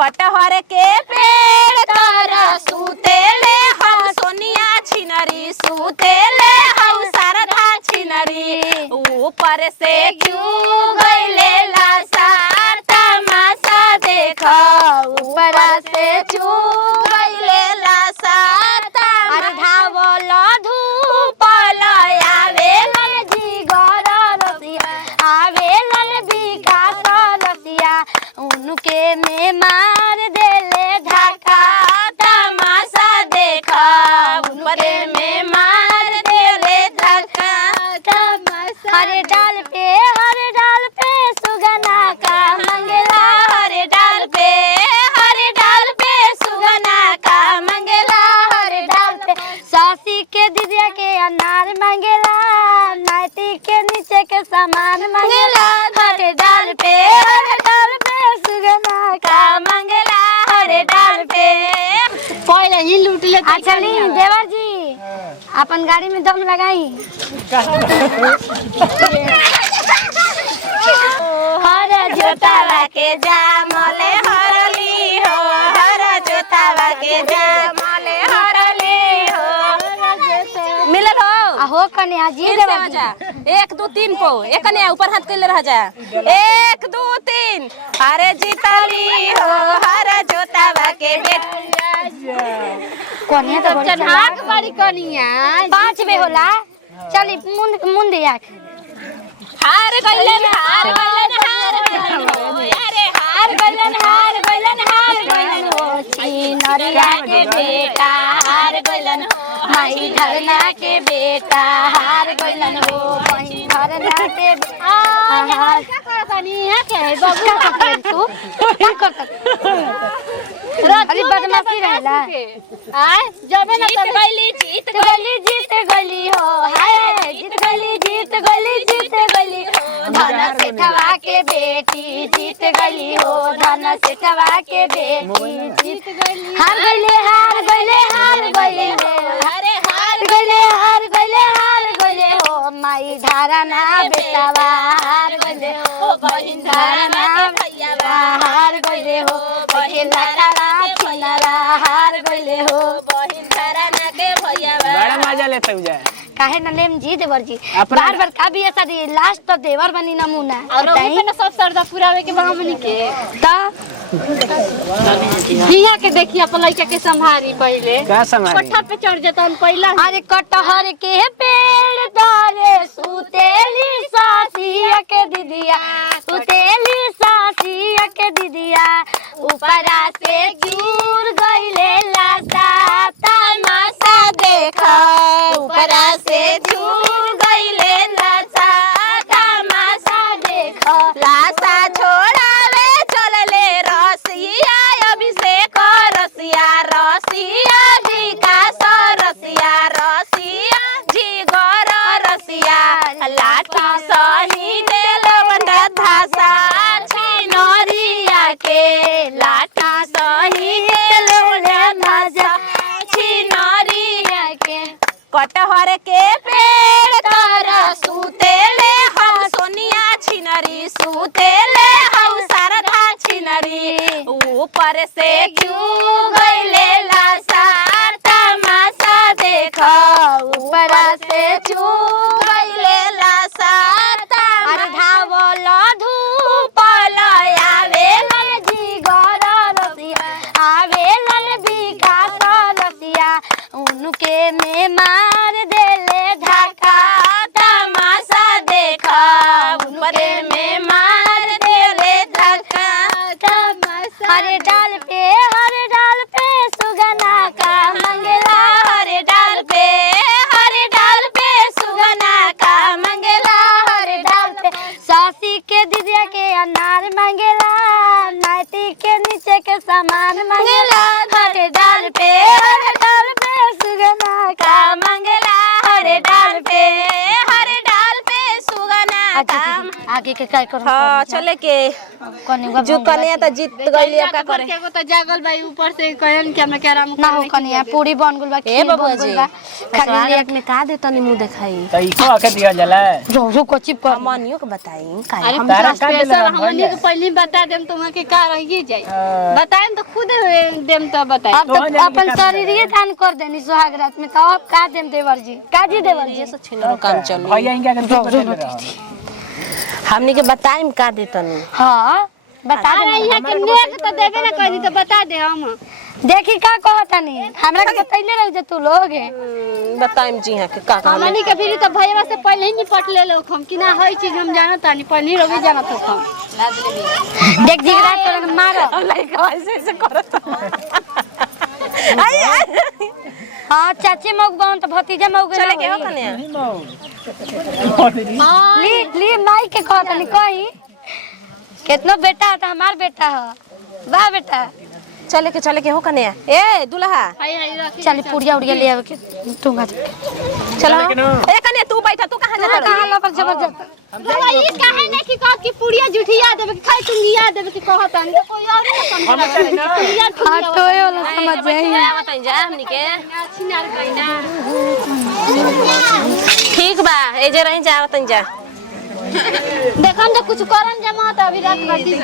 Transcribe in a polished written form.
कटहर के पेड़ तर सुतेले हम सोनिया छिनरी सुतेले हम शारदा छिनरी ऊपर से क्यों गइले लासार तमाशा देख ऊपर से क्यों गइले लासार अरे धावल धूपल आवेलन जिगर रसिया आवेलन विकास रसिया उनके में मार देले धक्का तमाशा देखा उनके में मार देले धक्का तमाशा हर डाल पे सुगना का मंगला हर डाल पे सुगना का मंगला हर डाल पे सासी के दिदिया के अनार मंगला नाटी के नीचे के सामान मंगला हर डाल पे सुगना का मंगला हर डाल पे पहले ही लूट ले। अच्छा नहीं देवर जी अपन गाड़ी में दम लगाई हर जोतावा के जामले हरली हो हर जोतावा के जामले हरली हो मिलल हो हो कन्या जी देवर जा 1 2 3 पो एक कन्या ऊपर हाथ कइले रह जा 1 2 3 अरे जीतली हो हर जोतावा के बेटा कन्या तो चढ़ाक बड़ी कन्या 5 में होला चली मुंद आख हार गइलन हो चिनरिया के बेटा हार गइलन हो माई धरना के बेटा हार गइलन हो माई धरना के हार कनिया के बबुआ का तू अरे बदमाशी रहला आय जबे ना जीत गली हो हाय जीत गली धन सेठवा के बेटी जीत गली हो धन सेठवा के बेटी जीत गली हार गइले हो माई धारना बेटावा हार गइले हो बहिन धारना भैयावा हार गइले हो बहिन लटावा छिनरा हार गइले हो बहिन धारना के भैयावा बड़ा मजा लेते हो जाए काहे न लेम जी देवर जी बार बार का भी ऐसा दी लास्ट तो देवर बनी नमूना और ओही पे सब सरदा पुरावे के बामनी के ता बिया के देखिए अपन लइका के संभारी पहले का संभारी कटहर पे चढ़ जाता हम पहला अरे कटहर के पेड़ तारे सुतेली सासिया के दिदिया सुतेली सासिया के दिदिया ऊपरा से गिर गइले लासा तमाशा देखा ऊपरा से झूर गइले लासा तमाशा देखा लासा छोड़ावे चलले रसिया अभिषेक रसिया विकास रसिया जिगर रसिया लाठी सही ने लवंड धासा छिनरिया के लाठी सही ने लवंड धासा छिनरिया के कटहर के पेड़ तर सुतेले हम सोनिया छिनरी सुतेले हम शारदा छिनरी ऊपर से क्यों गइले लासार तमाशा देख ऊपर से क्यों गइले लासार अरे धावल धूपल आवेलन जिगर रसिया आवेलन विकास रसिया उनके में मार देले धक्का तमाशा देखा ऊपर में मार देले धक्का तमाशा हर डाल पे सुगना का मंगला हर डाल पे सुगना का मंगला हर डाल पे सासी के दिदिया के अनार मंगला नाटी के नीचे के सामान मंगला हर डाल पे सुगना का मंगला हर डाल पे सुगना का आगे के काय करूं हां चले के कन्या जो कन्या तो जीत गइली अब का करे के तो जागल भाई ऊपर से कहन कि हमरा केरा ना हो कन्या पूरी बन गुल बा ए बबुआ जी खाली एक में का दे तनी मुंह दिखाई त ई को के दिया जाला जो को चिप कर मनियो के बताई अरे का तारा का स्पेशल देला हमनी के पहले बता देम तुम्हें के का रही जाए बताएम तो खुद देम तो बताई अब तो अपन शरीर दान कर देनी सुहाग रात में तो अब का देम देवर जी काजी देवर जी से छिनरो काम चल भैया इनका के हमनी के बताइम का दे तनी हां बता अरे दे यहाँ के नेक तो देबे ना करी तो बता दे हम देखी का कहतनी हमरा के बतैले रह जे तू लोग बताइम जी हां के का का हमनी के फिर तो भैया से पहले ही निपट ले लो हम कि ना हई चीज हम जानत तानी पहले रवि जानत हो हम देख जी रात कर मारो लइका ऐसे करत आई हां चाची मौग बन तो भतीजा मौग चले के हो कन्या ली ली माई के कहतनी कही कितना बेटा है तो हमार बेटा है वाह बेटा चले के हो कन्या ए दुल्हा हई हई रखी चल पुड़िया उड़िया ले आवे के तुंगा चलो ए कन्या तू बैठा तू कहां जाता कहां लबर जबरदस्त बाबा ई काहे ना कि कह कि पुड़िया जुठिया देबे कि खाई तुंगिया देबे कि कहत तानी तो कोई और ना समझ पुड़िया ऑटो वाला समझ जाई बताई जा हमनी के छिनार गइना ठीक बा ए जे रही जा बताई जा देखन तो कुछ करन जमा तो अभी रात भर दी